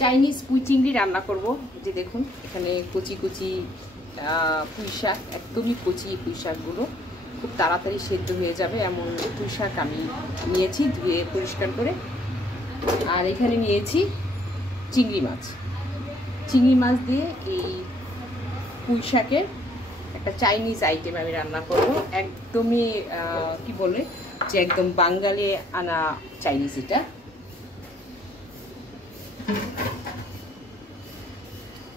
Chinese পুঁই চিংড়ি রান্না করব। যে দেখুন এখানে কচি কচি পুঁই শাক, একদমই কচি পুঁই শাকগুলো খুব তাড়াতাড়ি সেদ্ধ হয়ে যাবে এমন পুঁই শাক আমি নিয়েছি ধুয়ে পরিষ্কার করে। আর এখানে নিয়েছি চিংড়ি মাছ। চিংড়ি মাছ দিয়ে এই পুঁই শাকের একটা চাইনিজ আইটেম আমি রান্না করব। একদমই কি বলে যে একদম বাঙালি আনা চাইনিজ এটা।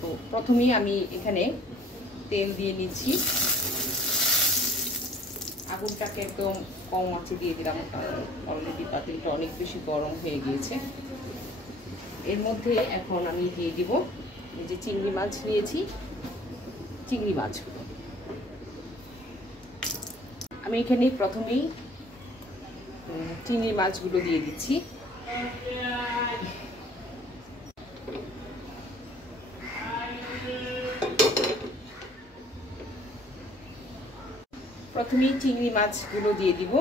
তো প্রথমেই আমি এখানে তেল দিয়ে নিচ্ছি। আগুনটাকে একদম কম আঁচে দিয়ে দিলাম, কারণ অলরেডি পাতিলটা অনেক বেশি গরম হয়ে গিয়েছে। এর মধ্যে এখন আমি দিয়ে দিব এই যে চিংড়ি মাছ নিয়েছি, চিংড়ি মাছগুলো আমি এখানে প্রথমেই চিংড়ি মাছগুলো দিয়ে দিচ্ছি। প্রথমেই চিংড়ি মাছগুলো দিয়ে দিব।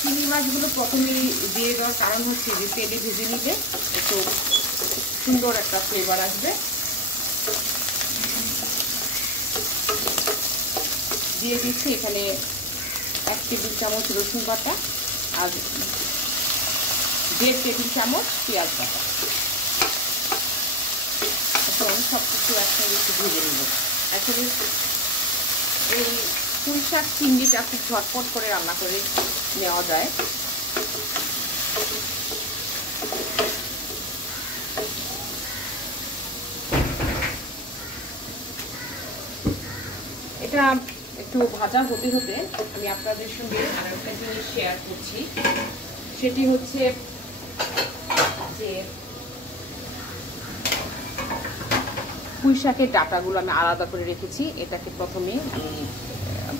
চিংড়ি মাছগুলো প্রথমে দিয়ে দেওয়ার কারণ হচ্ছে যে তেলে ভেজে নিলে একটু সুন্দর একটা ফ্লেভার আসবে। দিয়ে দিচ্ছি এখানে 1 টেবিল চামচ রসুন বাটা আর 1.5 টেবিল চামচ পেঁয়াজ বাটা। এখন সব কিছু একসঙ্গে একটু ভেজে নেব। আসলে এই পুঁই শাক চিংড়িটা খুব ঝটপট করে রান্না করে নেওয়া যায়। এটা একটু ভাজা হতে হতে আমি আপনাদের সঙ্গে আরেকটা জিনিস শেয়ার করছি। সেটি হচ্ছে যে পুঁই শাকের ডাঁটাগুলো আমি আলাদা করে রেখেছি। এটাকে প্রথমে আমি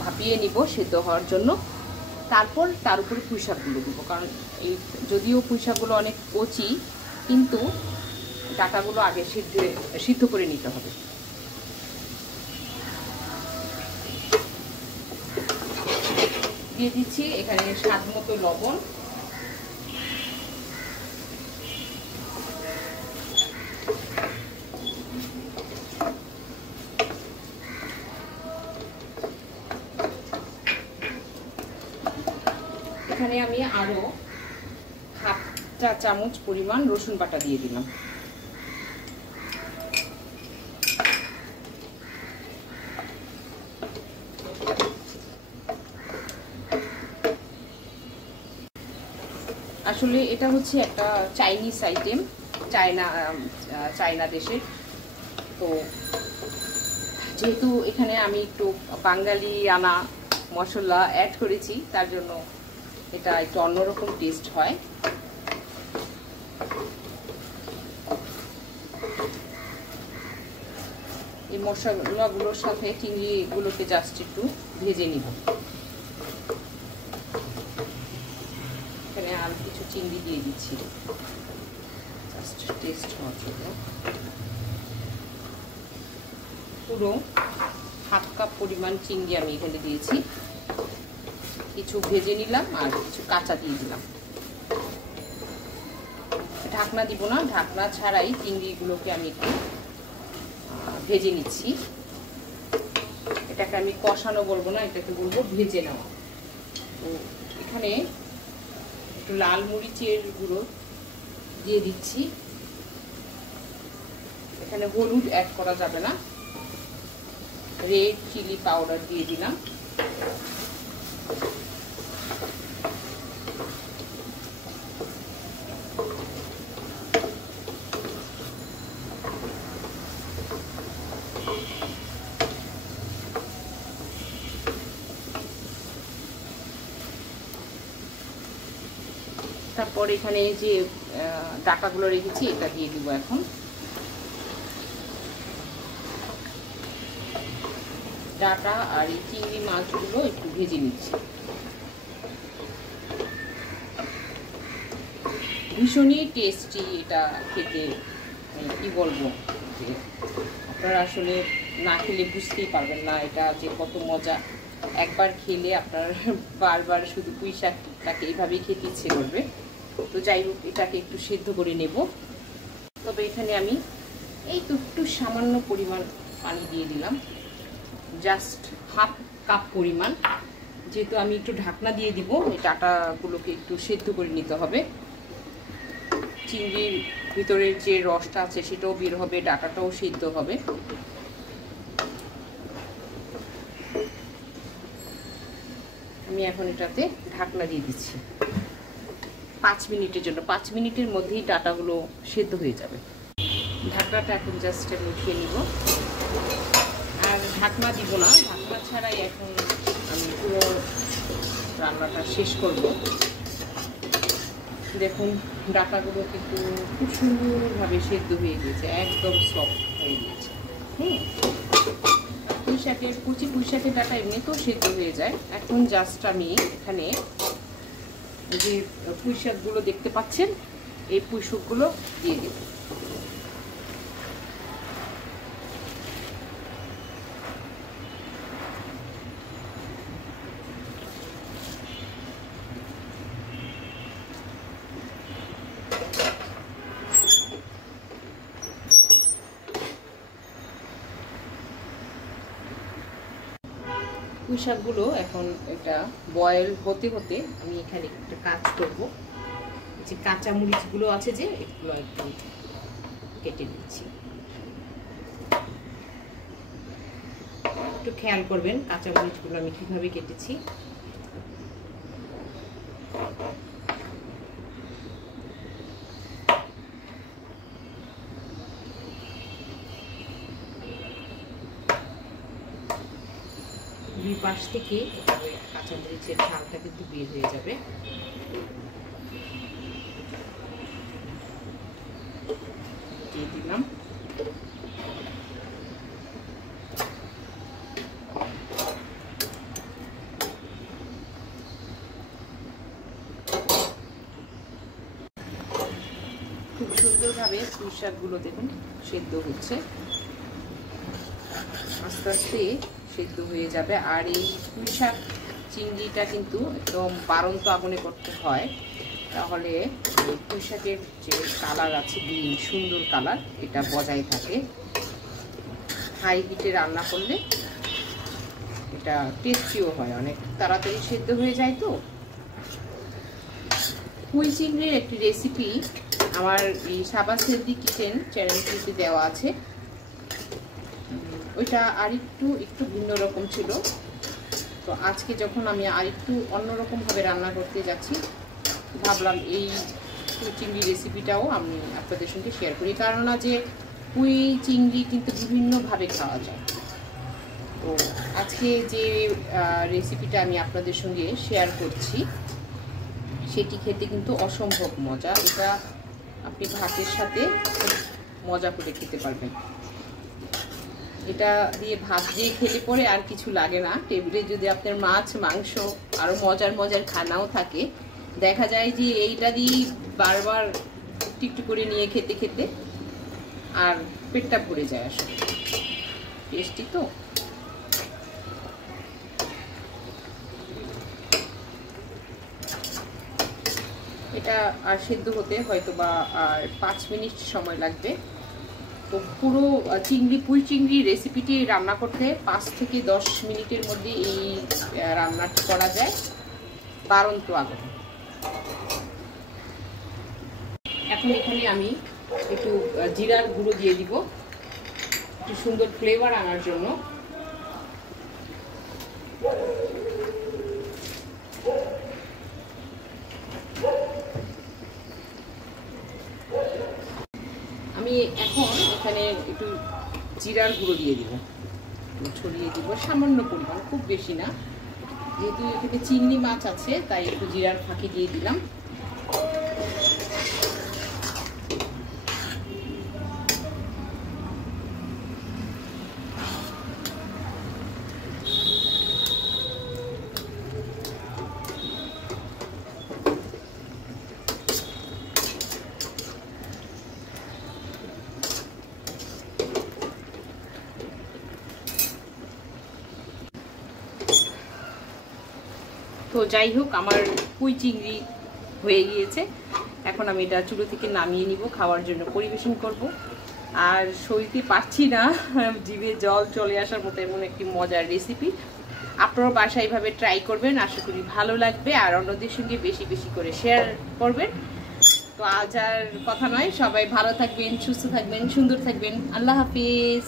ভাপিয়ে নিব সিদ্ধ হওয়ার জন্য, তারপর তার উপরে পুঁই শাকগুলো দিব। কারণ এই যদিও পুঁই শাকগুলো অনেক কচি, কিন্তু ডাঁটাগুলো আগে সিদ্ধ করে নিতে হবে। দিয়ে দিচ্ছি এখানে স্বাদ মতো লবণ, এখানে আমি আরো 1/2 চা চামচ পরিমাণ রসুন বাটা দিয়ে দিলাম। আসলে এটা হচ্ছে একটা চাইনিজ আইটেম, চায়না দেশের। তো যেহেতু এখানে আমি একটু বাঙালি আনা মশলা অ্যাড করেছি, তার জন্য এটা একটু অন্যরকম টেস্ট হয়। এই মশলাগুলোর সাথে চিংড়িগুলোকে জাস্ট একটু ভেজে নিব। এখানে আর কিছু চিংড়ি দিয়ে দিচ্ছি জাস্ট টেস্ট হওয়ার জন্য। পুরো 1/2 কাপ পরিমাণ চিংড়ি আমি এখানে দিয়েছি। কিছু ভেজে নিলাম আর কিছু কাঁচা দিয়ে দিলাম। ঢাকনা দিব না, ঢাকনা ছাড়াই চিংড়িগুলোকে আমি একটু ভেজে নিচ্ছি। এটাকে আমি কষানো বলবো না, এটাকে বলবো ভেজে নেওয়া। তো এখানে একটু লাল মরিচের গুঁড়ো দিয়ে দিচ্ছি। এখানে হলুদ অ্যাড করা যাবে না, রেড চিলি পাউডার দিয়ে দিলাম। তারপর এখানে যে ডাঁটাগুলো রেখেছি এটা দিয়ে দিব। এখন ডাঁটা আর এই চিংড়ি মাছগুলো একটু ভেজে নিচ্ছি। ভীষণই টেস্টি এটা খেতে, কি বলবো, যে আপনারা আসলে না খেলে বুঝতেই পারবেন না এটা যে কত মজা। একবার খেলে আপনার বারবার শুধু পুঁই শাকটাকে এইভাবেই খেতে ইচ্ছে করবে। তো যাই হোক, এটাকে একটু সেদ্ধ করে নেব। তবে এখানে আমি এই তো একটু সামান্য পরিমাণ পানি দিয়ে দিলাম, জাস্ট হাফ কাপ পরিমাণ, যেহেতু আমি একটু ঢাকনা দিয়ে দিব। এই ডাঁটাগুলোকে একটু সেদ্ধ করে নিতে হবে। চিংড়ির ভিতরের যে রসটা আছে সেটাও বের হবে, ডাঁটাটাও সেদ্ধ হবে। আমি এখন এটাতে ঢাকনা দিয়ে দিচ্ছি 5 মিনিটের জন্য। 5 মিনিটের মধ্যেই ডাঁটাগুলো সেদ্ধ হয়ে যাবে। ঢাকনাটা এখন জাস্ট আমি উঠিয়ে নিব, আর ঢাকনা দিব না, ঢাকনা ছাড়াই এখন আমি পুরো রান্নাটা শেষ করব। দেখুন ডাঁটাগুলো কিন্তু খুব সুন্দরভাবে সেদ্ধ হয়ে গিয়েছে, একদম সফট হয়ে গিয়েছে। পুঁই শাকের কুচি পুঁই শাকের ডাঁটা এমনিতেও সেদ্ধ হয়ে যায়। এখন জাস্ট আমি এখানে যে পুঁই শাকগুলো দেখতে পাচ্ছেন, এই পুঁই শাকগুলো দিয়ে দেব। পুঁই শাকগুলো এখন একটা বয়েল হতে হতে আমি এখানে একটা কাজ করব। যে কাঁচা মরিচগুলো আছে যে, এগুলো একটু কেটে দিচ্ছি। একটু খেয়াল করবেন কাঁচা মরিচগুলো আমি কিভাবে কেটেছি। দুই পাশ থেকে কাঁচামরিচের ঝালটা কিন্তু বের হয়ে যাবে। দিয়ে দিলাম। খুব সুন্দরভাবে পুঁই শাকগুলো দেখুন সেদ্ধ হচ্ছে, আস্তে আস্তে সেদ্ধ হয়ে যাবে। আর এই পুঁই শাক চিংড়িটা কিন্তু একদম বাড়ন্ত আগুনে করতে হয়, তাহলে পুঁই শাকের যে কালার আছে গ্রিন সুন্দর কালার, এটা বজায় থাকে। হাই হিটে রান্না করলে এটা টেস্টিও হয়, অনেক তাড়াতাড়ি সেদ্ধ হয়ে যায়। তো পুঁই চিংড়ির একটি রেসিপি আমার এই সাবাস হেলদি কিচেন চ্যানেলটিতে দেওয়া আছে। ওইটা আর একটু ভিন্ন রকম ছিল। তো আজকে যখন আমি আর একটু অন্যরকমভাবে রান্না করতে যাচ্ছি, ভাবলাম এই পুঁই চিংড়ি রেসিপিটাও আমি আপনাদের সঙ্গে শেয়ার করি। কারণ যে পুঁই চিংড়ি কিন্তু বিভিন্নভাবে খাওয়া যায়। তো আজকে যে রেসিপিটা আমি আপনাদের সঙ্গে শেয়ার করছি, সেটি খেতে কিন্তু অসম্ভব মজা। এটা আপনি ভাতের সাথে মজা করে খেতে পারবেন। এটা দিয়ে ভাত দিয়ে খেলে পরে আর কিছু লাগে না। টেবিলে যদি আপনার মাছ মাংস আরও মজার খানাও থাকে, দেখা যায় যে এইটা দিয়ে বারবার একটু করে নিয়ে খেতে খেতে আর পেটটা ভরে যায়। আসলে টেস্টি তো। এটা আর সেদ্ধ হতে হয়তো বা আর 5 মিনিট সময় লাগবে। তো পুরো পুঁই চিংড়ি রেসিপিটি রান্না করতে 5 থেকে 10 মিনিটের মধ্যে এই রান্নাটি করা যায় বাড়ন্ত আগুনে। এখন এখানে আমি একটু জিরার গুঁড়ো দিয়ে দিব, একটু সুন্দর ফ্লেভার আনার জন্য। আমি এখন এখানে একটু জিরার গুঁড়ো দিয়ে দিব, ছড়িয়ে দিব সামান্য পরিমাণ, খুব বেশি না। যেহেতু এখানে চিংড়ি মাছ আছে তাই একটু জিরার ফাঁকি দিয়ে দিলাম। তো যাই হোক, আমার পুঁই চিংড়ি হয়ে গিয়েছে। এখন আমি এটা চুলো থেকে নামিয়ে নিব, খাওয়ার জন্য পরিবেশন করব। আর সইতে পারছি না, জিভে জল চলে আসার মতো এমন একটি মজার রেসিপি। আপনারাও বাসায় এইভাবে ট্রাই করবেন, আশা করি ভালো লাগবে। আর অন্যদের সঙ্গে বেশি বেশি করে শেয়ার করবেন। তো আজ আর কথা নয়, সবাই ভালো থাকবেন, সুস্থ থাকবেন, সুন্দর থাকবেন। আল্লাহ হাফিজ।